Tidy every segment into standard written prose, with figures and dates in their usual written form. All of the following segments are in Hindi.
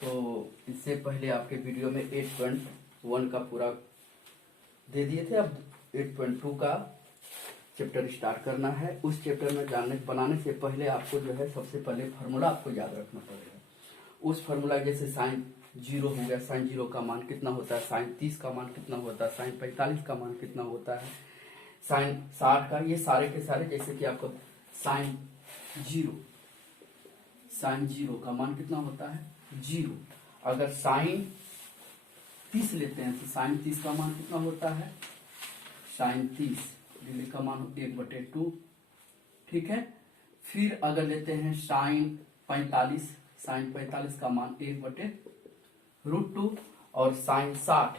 तो इससे पहले आपके वीडियो में 8.1 का पूरा दे दिए थे। अब 8.2 का चैप्टर स्टार्ट करना है। उस चैप्टर में बनाने से पहले आपको जो है सबसे पहले फार्मूला आपको याद रखना पड़ेगा। उस फार्मूला जैसे साइन 0 हो गया, साइन 0 का मान कितना होता है, साइन 30 का मान कितना होता है, साइन 45 का मान कितना होता है, साइन 60 का, ये सारे के सारे जैसे कि आपको साइन 0 का मान कितना होता है 0। अगर साइन 30 लेते हैं तो साइन 30 का मान कितना होता है, साइन 30 डिग्री का मान 1/2, ठीक है। फिर अगर लेते हैं साइन 45 का मान 1/√2 और साइन 60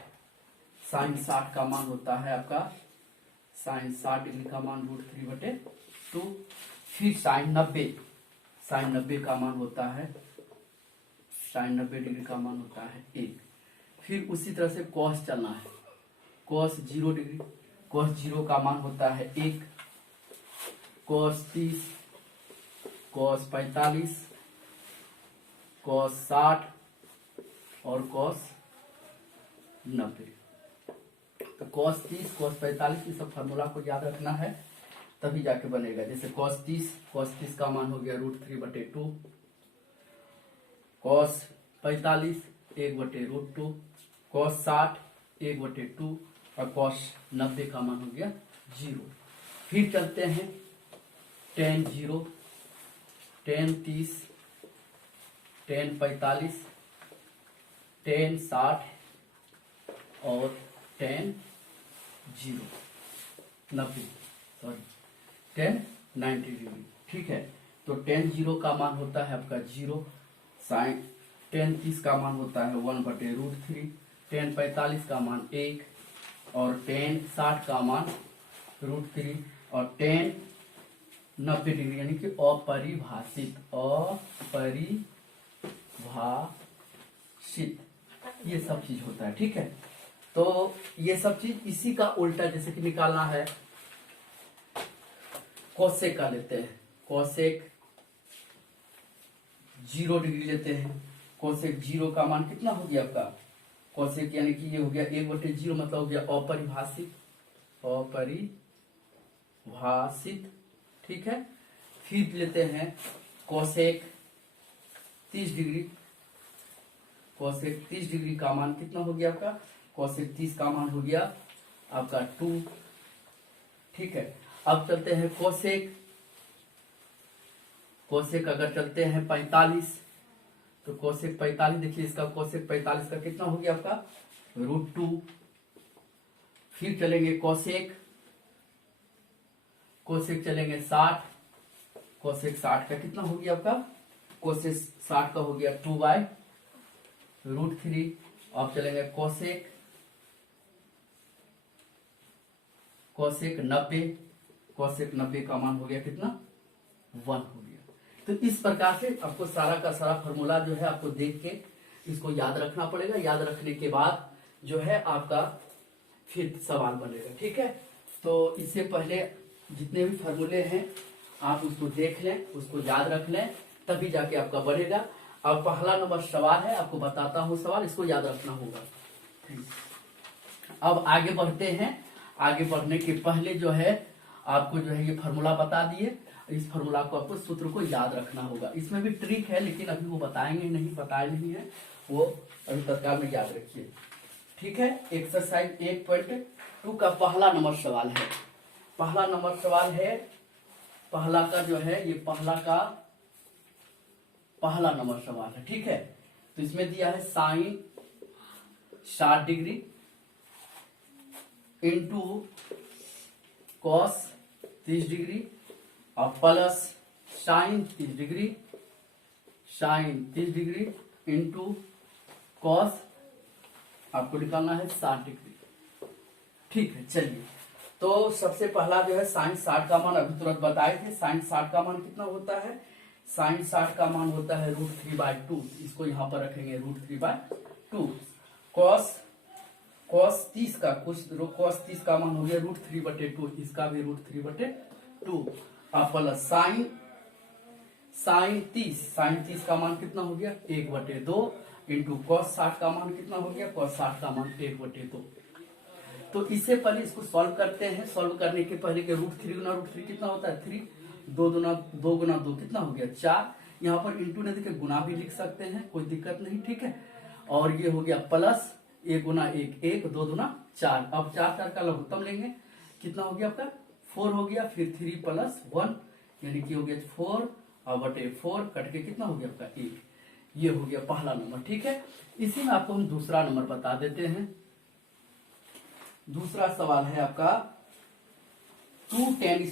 का मान होता है आपका साइन 60 डिग्री का मान √3/2। फिर साइन 90 का मान होता है, साइन 90 डिग्री का मान होता है 1। फिर उसी तरह से कॉस चलना है, कॉस 0 डिग्री, कॉस 0 का मान होता है 1, कॉस 30, कॉस 45, कॉस 60 और कॉस 90। तो कॉस 30, कॉस 45 ये सब फार्मूला को याद रखना है, तभी जाके बनेगा। जैसे कॉस 30 का मान हो गया √3/2, कॉस 45 1/√2, कॉस 60 1/2 और कॉस 90 का मान हो गया 0। फिर चलते हैं tan 0, tan 30, tan 45, tan 60 और tan 90 tan 90 डिग्री, ठीक है। तो tan 0 का मान होता है आपका 0, साइन tan 30 का मान होता है 1/√3, tan 45 का मान 1 और tan 60 का मान √3 और tan 90 डिग्री यानी कि अपरिभाषित, ये सब चीज होता है, ठीक है। तो ये सब चीज इसी का उल्टा जैसे कि निकालना है, कोसेक का लेते हैं, कोसेक 0 डिग्री लेते हैं। कोसेक 0 का मान कितना हो गया आपका, कोसेक यानी कि ये हो गया 1/0 मतलब हो गया अपरिभाषित, ठीक है। फिर लेते हैं कोसेक 30 डिग्री, कोसेक 30 डिग्री का मान कितना हो गया आपका, कोसेक 30 का मान हो गया आपका 2, ठीक है। अब चलते हैं कोसेक अगर चलते हैं 45, तो कोसेक 45 देखिए, इसका कोसेक 45 का कितना हो गया आपका √2। फिर चलेंगे कोसेक चलेंगे 60, कोसेक 60 का कितना हो गया आपका, कोसेक 60 का हो गया 2/√3। अब चलेंगे कोसेक 90 का मान हो गया कितना 1 हो गया। तो इस प्रकार से आपको सारा का सारा फॉर्मूला जो है आपको देख के इसको याद रखना पड़ेगा। याद रखने के बाद जो है आपका फिर सवाल बनेगा, ठीक है। तो इससे पहले जितने भी फॉर्मूले हैं आप उसको देख लें, उसको याद रख लें, तभी जाके आपका बनेगा। अब पहला नंबर सवाल है, आपको बताता हूँ सवाल, इसको याद रखना होगा। अब आगे बढ़ते हैं। आगे बढ़ने के पहले जो है आपको जो है ये फार्मूला बता दिए, इस फार्मूला को आपको सूत्र को याद रखना होगा। इसमें भी ट्रिक है लेकिन अभी वो बताएंगे नहीं, बताए नहीं है वो, अभी तत्काल में याद रखिए, ठीक है। एक्सरसाइज 1.2 का पहला नंबर सवाल है। पहला नंबर सवाल है, पहला का जो है ये पहला नंबर सवाल है, ठीक है। तो इसमें दिया है sine 60 degree into cos 30 degree और plus sine 30 degree into cos आपको निकालना है 60 डिग्री, ठीक है। चलिए, तो सबसे पहला जो है साइन 60 का मान अभी तुरंत बताए थे। साइन 60 का मान कितना होता है, साइन 60 का मान होता है √3/2, इसको यहां पर रखेंगे √3/2। कॉस 30 का मान हो गया √3/2, इसका भी √3/2 और प्लस साइन साइन 30 का मान कितना हो गया 1/2 इंटू कॉस 60 का मान कितना हो गया कॉस 60 का मान 1/2। तो इससे पहले इसको सॉल्व करते हैं। सॉल्व करने के पहले के √3 गुना √3 कितना होता है 3, 2 गुना 2 कितना हो गया 4। यहाँ पर इंटू नहीं देखे गुना भी लिख सकते हैं, कोई दिक्कत नहीं, ठीक है। और ये हो गया प्लस 1 गुना 1 1, 2 गुना 4। अब 4 का लघुत्तम लेंगे, कितना हो गया आपका 4 हो गया, फिर 3 + 1 यानी कि हो गया 4/4 कट के कितना हो गया आपका 1। ये हो गया पहला नंबर, ठीक है। इसी में आपको हम दूसरा नंबर बता देते हैं। दूसरा सवाल है आपका 2 tan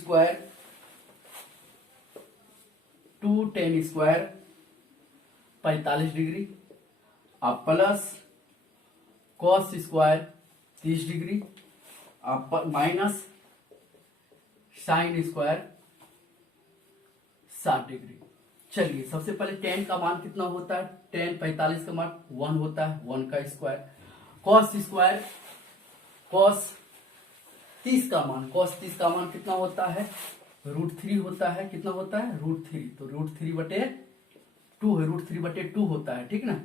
स्क्वायर 45 डिग्री आप प्लस cos स्क्वायर 30 डिग्री आप माइनस sin स्क्वायर 60 डिग्री। चलिए सबसे पहले tan का मान कितना होता है, tan 45 का मान 1 होता है, 1 का स्क्वायर। cos स्क्वायर cos 30 का मान कितना होता है √3 होता है, कितना होता है √3, तो √3/2 है, √3/2 होता है, ठीक ना।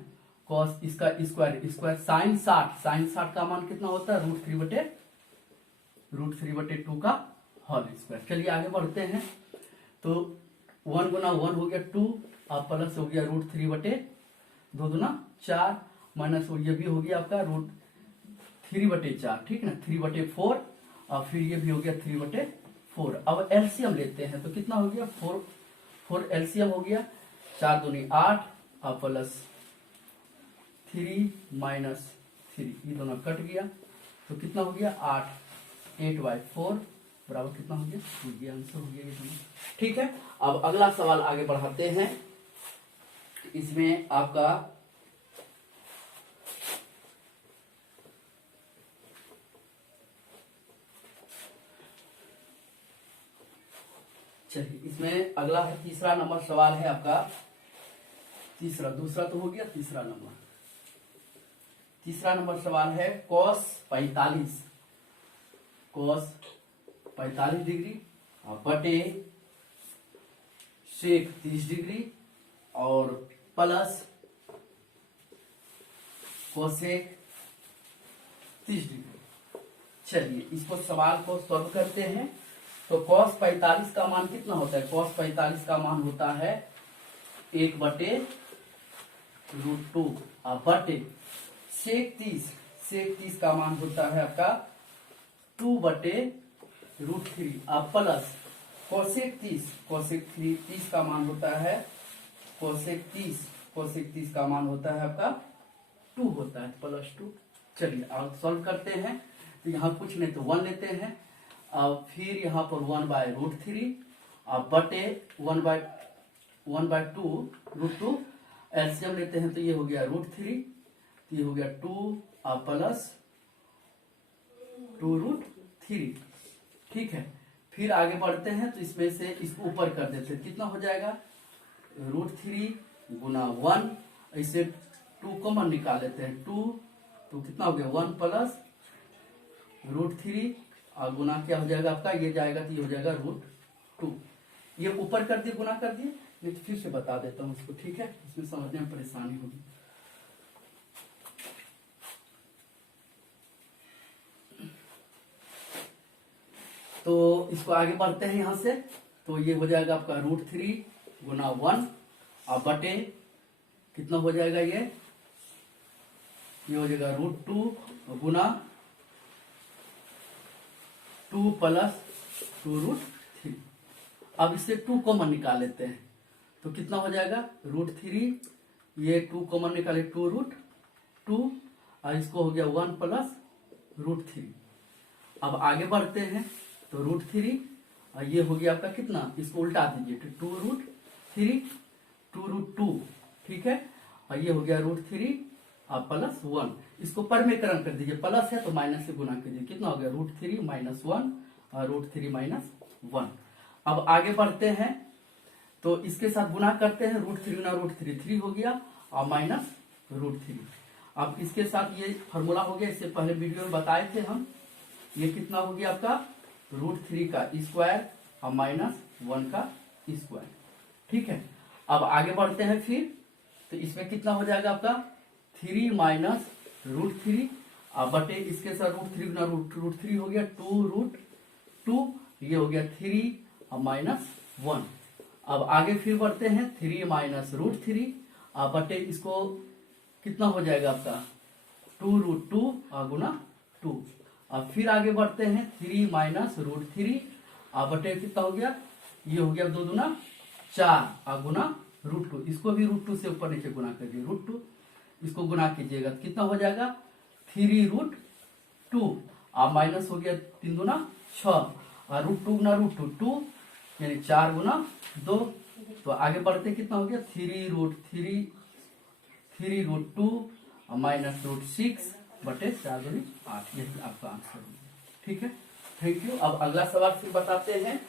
cos इसका स्क्वायर sin 60 का मान कितना होता है √3/2 का होल स्क्वायर। चलिए आगे बढ़ते हैं। तो 1 गुना 1 हो गया 2 और प्लस हो गया √3/2 गुना 4 माइनस ये भी हो गया आपका √3/4, ठीक ना, 3/4 और फिर ये भी हो गया 3/4। अब एलसीएम लेते हैं तो कितना हो गया 4 एलसीएम हो गया, 4 दूनी 8 और प्लस 3 माइनस 3, ये दोनों कट गया तो कितना हो गया 8/4 बराबर कितना हो गया आंसर हो गया ये दोनों, ठीक है। अब अगला सवाल आगे बढ़ाते हैं। इसमें आपका चलिए इसमें अगला है तीसरा नंबर सवाल है आपका दूसरा तो हो गया, तीसरा नंबर सवाल है cos 45 डिग्री बटे sec 30 डिग्री और प्लस cosec 30 डिग्री। चलिए इसको सवाल को सॉल्व करते हैं। तो cos 45 का मान कितना होता है, cos 45 का मान होता है 1/√2 बटे sec 30 का मान होता है आपका 2/√3 प्लस cosec 30 का मान होता है cosec 30 का मान होता है आपका 2 होता है +2। चलिए अब सॉल्व करते हैं। तो यहाँ कुछ नहीं तो 1 लेते हैं, अब फिर यहाँ पर 1/√3 अब बटे 1/2 एलसीएम लेते हैं तो ये हो गया √3, तो ये हो गया 2 प्लस 2√3, ठीक है। फिर आगे बढ़ते हैं तो इसमें से इसको ऊपर कर देते हैं, कितना हो जाएगा √3 गुना 1, ऐसे 2 कॉमन निकाल लेते हैं 2, तो कितना हो गया 1 प्लस √3 और गुना क्या हो जाएगा आपका, ये जाएगा तो ये हो जाएगा √2। ये ऊपर कर दिए गुना कर दिए, नहीं तो फिर से बता देता हूँ इसको, ठीक है, इसमें समझने में परेशानी होगी। तो इसको आगे बढ़ते हैं यहाँ से। तो ये हो जाएगा आपका √3 गुना 1 और बटे कितना हो जाएगा ये हो जाएगा √2 गुना 2 प्लस 2√3। अब इससे 2 कॉमन निकाल लेते हैं तो कितना हो जाएगा √3, ये 2 कॉमन निकाले 2√2 और इसको हो गया 1 प्लस √3। अब आगे बढ़ते हैं तो √3 और ये हो गया आपका कितना, इसको उल्टा दीजिए तो 2√3 2√2, ठीक है, और ये हो गया √3 और प्लस 1, इसको परमेकरण कर दीजिए, प्लस है तो माइनस से गुना कीजिए, कितना हो गया √3 - 1 और √3 - 1। अब आगे बढ़ते हैं तो इसके साथ गुना करते हैं, √3 गुना √3 3 हो गया और माइनस √3। अब इसके साथ ये फॉर्मूला हो गया, इससे पहले वीडियो में बताए थे हम, ये कितना हो गया आपका √3 का स्क्वायर और -1 का स्क्वायर, ठीक है। अब आगे बढ़ते हैं फिर, तो इसमें कितना हो जाएगा आपका 3 माइनस √3 बटे इसके साथ √3 गुना √3 हो गया 2√2, ये हो गया 3 और -1। अब आगे फिर बढ़ते हैं 3 माइनस √3 बटे इसको कितना हो जाएगा आपका 2√2 गुना 2। अब फिर आगे बढ़ते हैं 3 माइनस √3 बटे कितना हो गया, ये हो गया 2 दूना 4 गुना √2, इसको भी √2 से ऊपर नीचे गुना कर दिए √2, इसको गुना कीजिएगा तो कितना हो जाएगा 3√2 माइनस हो गया 3 दूना 6 और √2 गुना √2 2 यानी 4 गुना 2। तो आगे बढ़ते कितना हो गया 3√2 माइनस √6 बटे 4 दूनी 8, यही आपका आंसर होगा। ठीक है, थैंक यू। अब अगला सवाल फिर बताते हैं,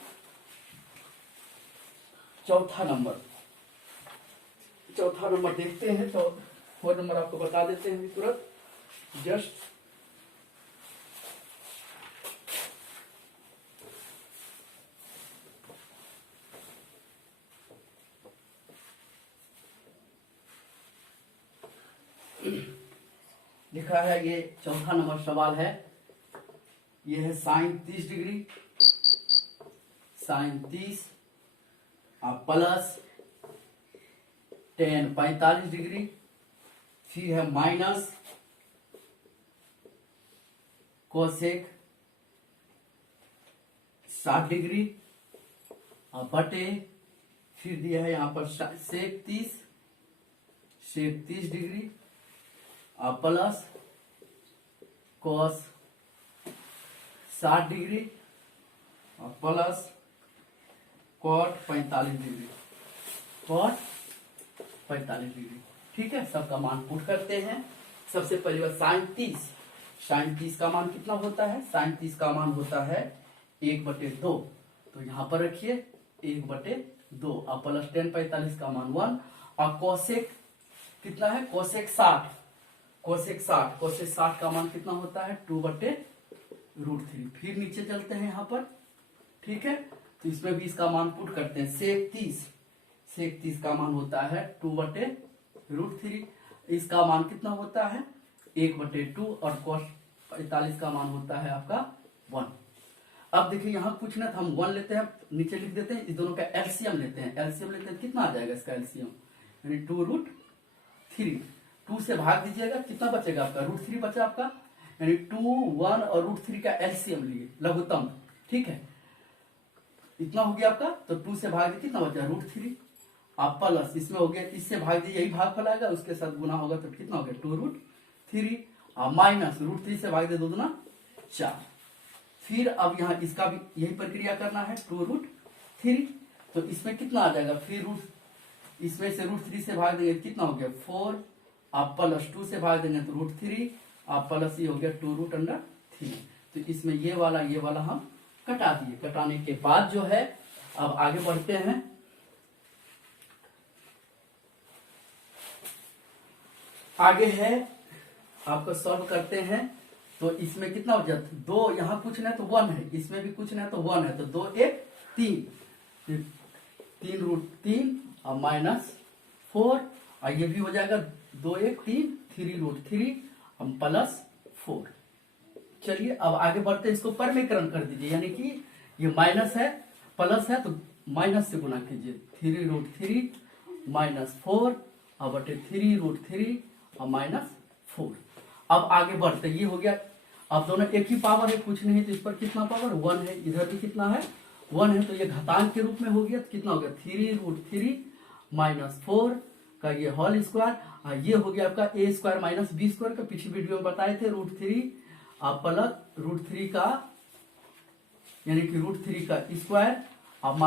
चौथा नंबर देखते हैं। तो 4 नंबर आपको बता देते हैं तुरंत जस्ट। लिखा है, ये चौथा नंबर सवाल है, ये है sin 30 degree, sin 30 plus tan 45 degree, फिर है माइनस कोसेक 60 डिग्री बटे फिर दिया है यहाँ पर sec 30 degree plus cos 60 degree plus cot 45 degree, ठीक है। सबका मान पुट करते हैं। सबसे पहले साइन 30 का मान कितना होता है, साइन 30 का मान होता है 1/2, तो यहाँ पर रखिए 1/2 और प्लस tan 45 का मान 1 और कोसेक कितना है, कोसेक 60 का मान कितना होता है 2/√3। फिर नीचे चलते हैं यहाँ पर, ठीक है, तो इसमें भी इसका मान पुट करते हैं। सेक 30 का मान होता है 2/√3, इसका मान कितना होता है 1/2 और cos 45 का मान होता है आपका 1। अब देखिए यहाँ कुछ ना, हम 1 लेते हैं, नीचे लिख देते हैं, इस दोनों का एलसीएम लेते हैं, कितना आ जाएगा इसका एलसीएम, यानी 2√3, 2 से भाग दीजिएगा, कितना बचेगा आपका √3 बचा आपका, यानी 2, 1 और √3 का एलसीएम लिए लघुत्तम, ठीक है, इतना हो गया आपका। तो 2 से भाग दिए कितना बचा √3 प्लस इसमें हो गया, इससे भाग दिए यही भाग फैलाएगा, उसके साथ गुना होगा तो कितना हो गया 2√3 माइनस √3 से भाग दे 2 दूना 4। फिर अब यहाँ इसका भी यही प्रक्रिया करना है 2√3, तो इसमें कितना आ जाएगा, फिर इसमें से √3 से भाग देंगे कितना हो गया 4 प्लस 2 से भाग देंगे तो √3 प्लस ये हो गया 2√3। तो इसमें ये वाला हम कटा दिए। कटाने के बाद जो है अब आगे बढ़ते हैं, आगे है आपको सॉल्व करते हैं। तो इसमें कितना हो जाता है 2, यहाँ कुछ नहीं तो 1 है, इसमें भी कुछ नहीं तो 1 है, तो 2 1 3 3√3 और माइनस 4 और ये भी हो जाएगा 2 1 3 3√3 प्लस 4। चलिए अब आगे बढ़ते हैं, इसको परमेकरण कर दीजिए, यानी कि ये माइनस है प्लस है तो माइनस से गुना कीजिए, 3√3 माइनस 4 और बटे 3√3 और माइनस 4। अब आगे बढ़ते, ये हो गया, अब दोनों एक ही पावर है, कुछ नहीं, तो इस पर कितना पावर 1 है, इधर भी कितना है 1 है, तो ये घातांक के रूप में हो गया, तो कितना हो गया 3√3 माइनस 4 का ये होल स्क्वायर, ये हो गया आपका a² माइनस b² का, पिछली वीडियो में बताए थे √3 प्लस √3 का, यानी कि √3 का स्क्वायर